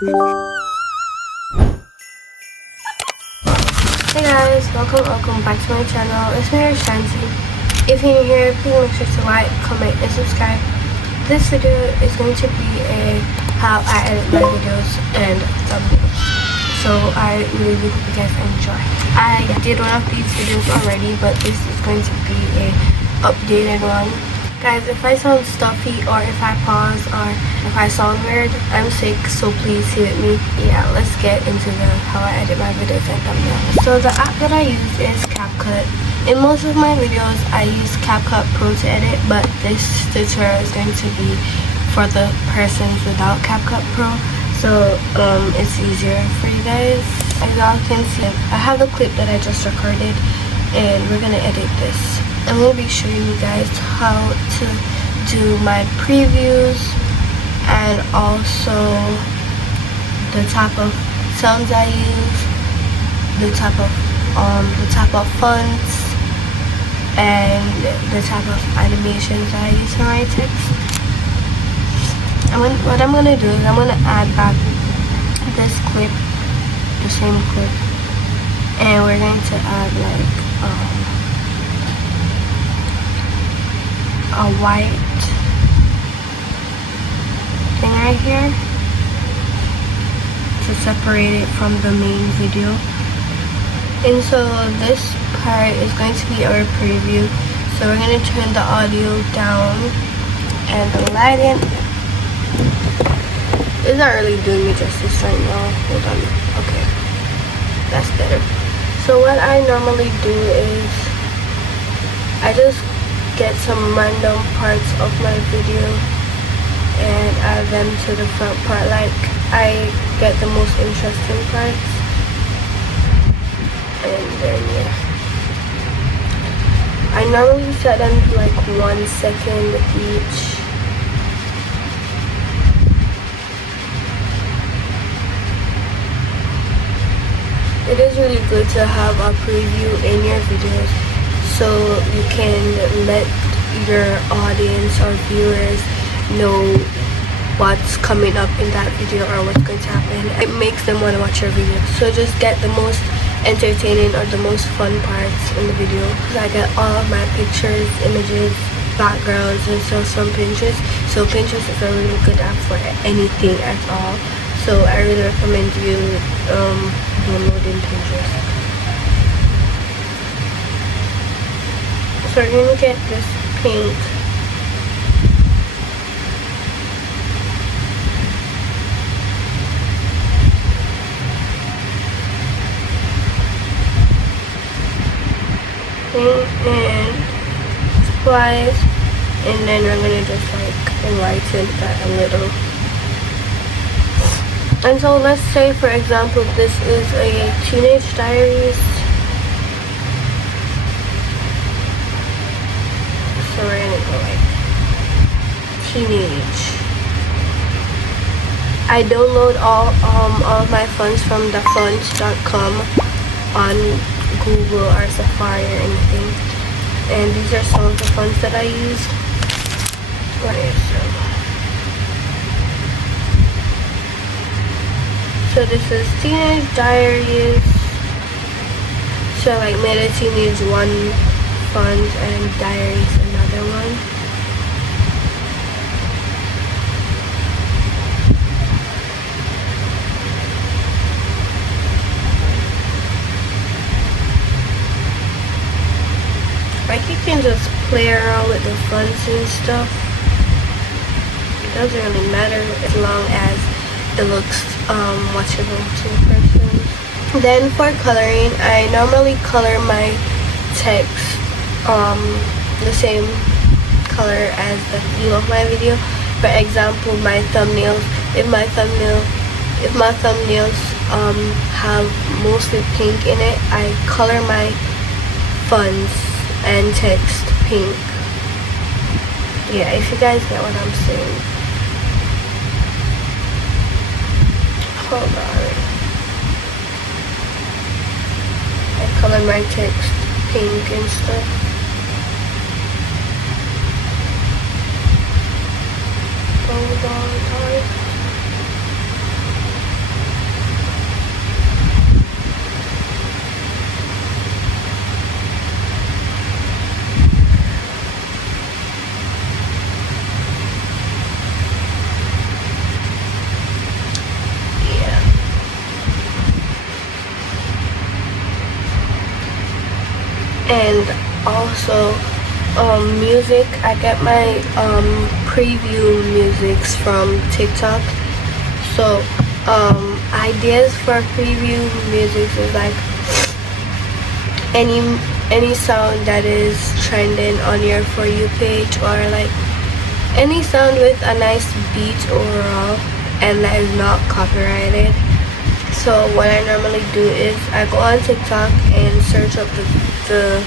Hey guys, welcome back to my channel. It's me, 𝙃'𝙤𝙥𝙚. If you're new here, please make sure to like, comment, and subscribe. This video is going to be a how I edit my videos and thumbnails. So I really hope you guys enjoy. I did one of these videos already, but this is going to be a updated one. Guys, if I sound stuffy or if I pause or if I sound weird, I'm sick, so please see with me. Yeah, let's get into the how I edit my videos and thumbnails. So the app that I use is CapCut. In most of my videos, I use CapCut Pro to edit, but this tutorial is going to be for the persons without CapCut Pro, so it's easier for you guys. As y'all can see, I have the clip that I just recorded, and we're gonna edit this. I'm going to be showing you guys how to do my previews and also the type of sounds I use, the type of fonts, and the type of animations I use for my text. What I'm going to do is I'm going to add back this clip, the same clip, and we're going to add like a white thing right here to separate it from the main video. And so this part is going to be our preview, so we're going to turn the audio down and the lighting is not really doing me justice right now. Hold on. Okay, that's better. So what I normally do is I just get some random parts of my video and add them to the front part. Like, I get the most interesting parts, and then yeah, I normally set them to like 1 second each. It is really good to have a preview in your videos, so you can let your audience or viewers know what's coming up in that video or what's going to happen. It makes them want to watch your video. So just get the most entertaining or the most fun parts in the video. I get all of my pictures, images, backgrounds, and stuff from Pinterest. So Pinterest is a really good app for anything at all. So I really recommend you downloading Pinterest. So we're gonna get this pink. And twice, and then we're gonna just like lighten that a little. And so let's say, for example, this is a teenage diaries. So we're gonna go like teenage. I download all of my fonts from thefonts.com on Google or Safari or anything, and these are some of the fonts that I use. So this is Teenage Diaries. So I like made a Teenage one font and Diaries another one. Like, you can just play around with the fonts and stuff. It doesn't really matter as long as it looks watchable to a person. Then for coloring, I normally color my text the same color as the theme of my video. For example, my thumbnails. If my thumbnails have mostly pink in it, I color my fonts and text pink. Yeah, if you guys get what I'm saying. Hold on. I color my text pink and stuff. Hold on, guys. And also music, I get my preview musics from TikTok. So ideas for preview music is like any sound that is trending on your For You page, or like any sound with a nice beat overall and that is not copyrighted. So what I normally do is I go on TikTok and search up the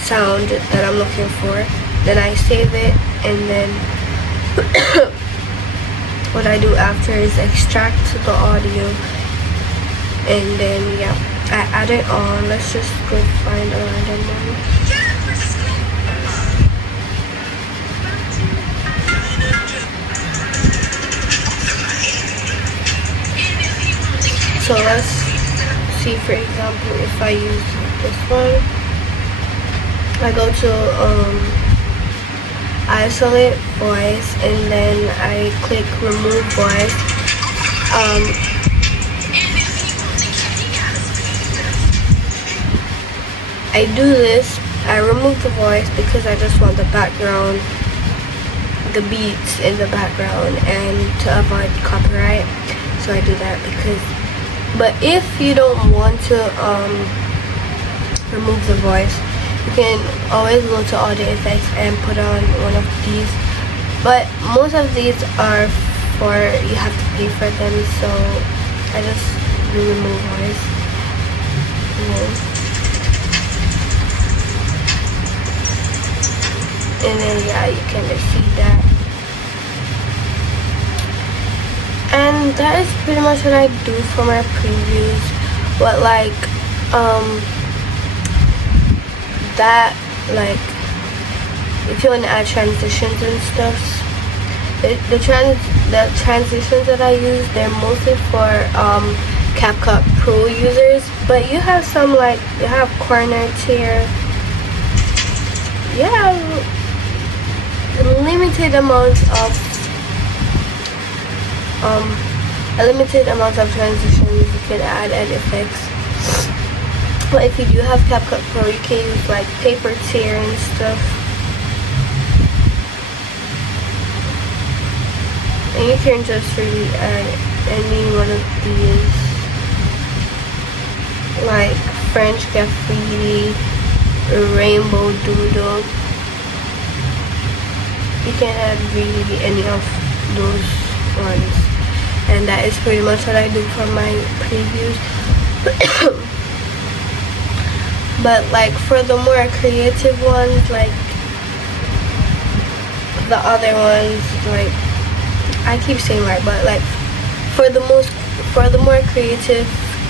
sound that I'm looking for, then I save it, and then what I do after is extract the audio, and then yeah, I add it on. Let's just go find a random one. So let's see, for example, if I use this one, I go to isolate voice, and then I click remove voice. I do this, I remove the voice because I just want the background, the beats in the background, and to avoid copyright. So I do that because, but if you don't want to remove the voice, you can always go to audio effects and put on one of these, but most of these are for, you have to pay for them, so I just do remove voice. And then yeah, you can see that. And that is pretty much what I do for my previews. But like that, like if you want to add transitions and stuff, the transitions that I use, they're mostly for CapCut Pro users, but you have some, like you have corners here, you have limited amounts of transitions you can add and effects. But if you do have CapCut Pro, you can use like paper tier and stuff, and you can just really add any one of these, like French graffiti, rainbow doodle. You can add really any of those ones, and that is pretty much what I do for my previews. But like for the more creative ones, like the other ones, like I keep saying right, but like for the more creative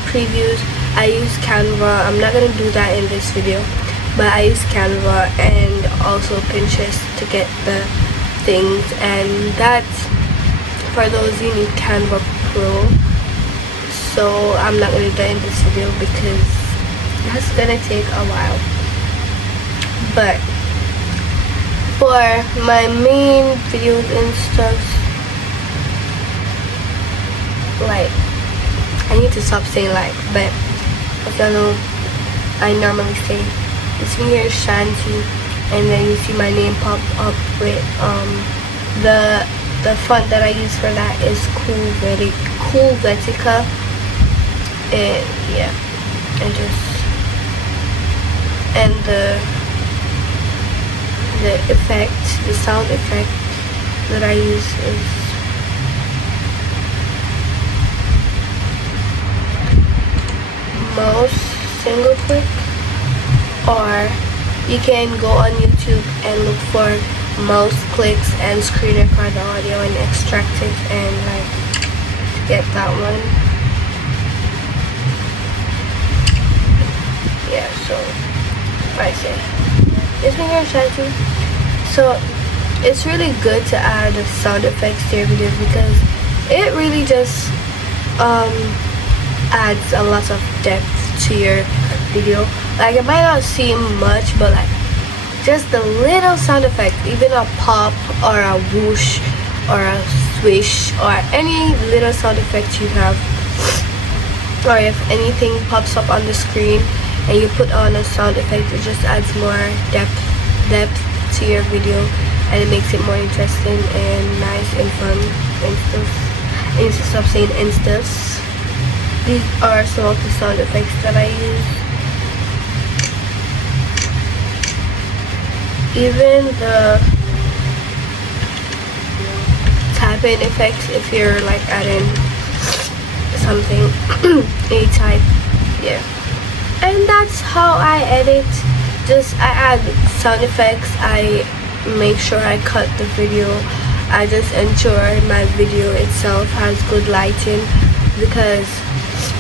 previews, I use Canva. I'm not gonna do that in this video, but I use Canva and also Pinterest to get the things, and that's for those you need Canva Pro. So I'm not gonna do that in this video because that's gonna take a while. But for my main videos and stuff, like I need to stop saying like, but if you know, I normally say it's me here, Shanti, and then you see my name pop up with the font that I use for that is 𝙮𝙤𝙥𝙚, and yeah, and just, and the effect, the sound effect that I use is mouse single click, or you can go on YouTube and look for mouse clicks and screen record the audio and extract it and like get that one. Yeah, so I say it's me here, Shanti. So it's really good to add sound effects to your videos because it really just adds a lot of depth to your video. Like it might not seem much, but like just the little sound effect, even a pop or a whoosh or a swish or any little sound effect you have, or if anything pops up on the screen, and you put on a sound effect, it just adds more depth to your video, and it makes it more interesting and nice and fun and stuff. I need to stop saying and stuff. These are some of the sound effects that I use. Even the typing effects, if you're like adding something a type, yeah. And that's how I edit. I add sound effects, I make sure I cut the video, I just ensure my video itself has good lighting, because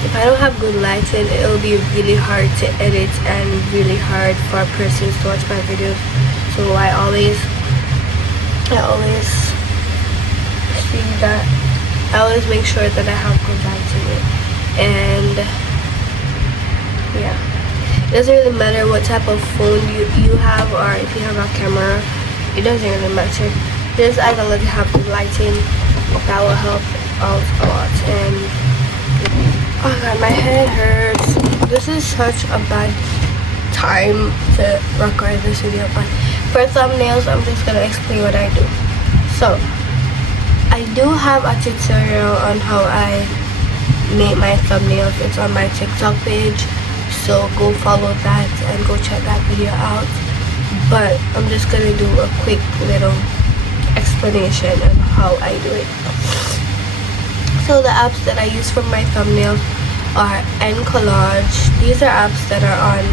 if I don't have good lighting, it'll be really hard to edit and really hard for persons to watch my videos. So I always see that I always make sure that I have good lighting, and yeah, it doesn't really matter what type of phone you have, or if you have a camera, it doesn't really matter. Just as long as you have good lighting, that will help out a lot. And oh god, my head hurts. This is such a bad time to record this video, but for thumbnails, I'm just gonna explain what I do. So I do have a tutorial on how I make my thumbnails. It's on my TikTok page, so go follow that and go check that video out. But I'm just gonna do a quick little explanation on how I do it. So the apps that I use for my thumbnails are 𝙃'𝙤𝙥𝙚. These are apps that are on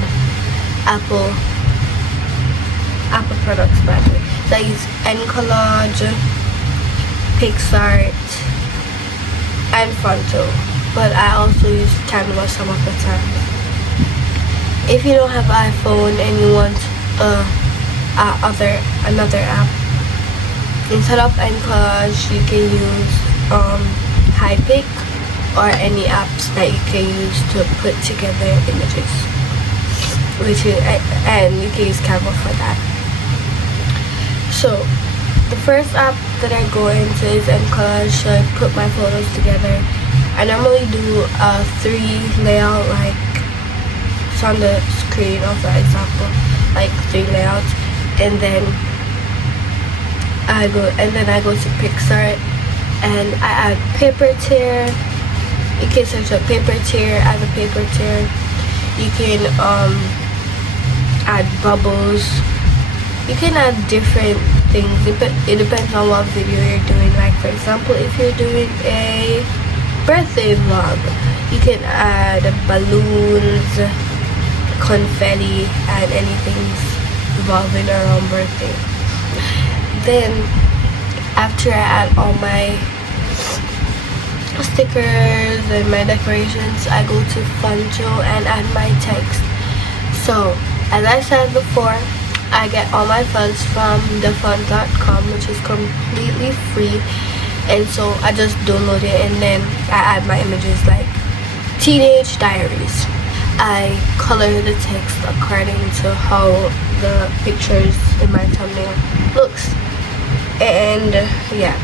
Apple products, by the way. So I use 𝙃'𝙃𝙥𝙚, PicsArt, and Phonto, but I also use Canva some of the time. If you don't have iPhone and you want another app, instead of 𝙃'𝙃𝙥𝙚, you can use Hypic or any apps that you can use to put together images, and you can use Canva for that. So the first app that I go into is 𝙃'𝙃𝙥𝙚 to put my photos together. I normally do a 3 layout, like it's on the screen of the example, like 3 layouts, and then I go to PicsArt and I add paper tier. You can search up paper tier, add a paper tier. You can add bubbles. You can add different things. It depends on what video you're doing. Like for example, if you're doing a birthday vlog, you can add balloons, confetti, and anything revolving around birthday. Then after I add all my stickers and my decorations, I go to Phonto and add my text. So as I said before, I get all my fonts from 𝙃𝙤𝙥𝙚.com, which is completely free, and so I just download it and then I add my images like teenage diaries. I color the text according to how the pictures in my thumbnail looks. And yeah,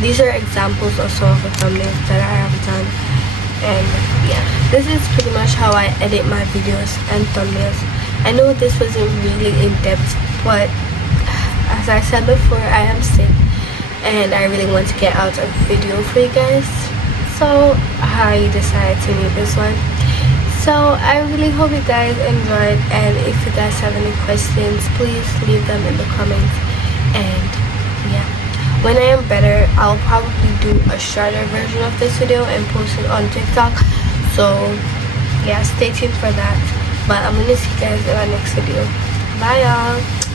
these are examples of some of the thumbnails that I have done. And yeah, this is pretty much how I edit my videos and thumbnails. I know this wasn't really in-depth, but as I said before, I am sick and I really want to get out a video for you guys, so I decided to make this one. So I really hope you guys enjoyed, and if you guys have any questions, please leave them in the comments. And yeah, when I am better, I'll probably do a shorter version of this video and post it on TikTok. So yeah, stay tuned for that. But I'm gonna see you guys in my next video. Bye y'all.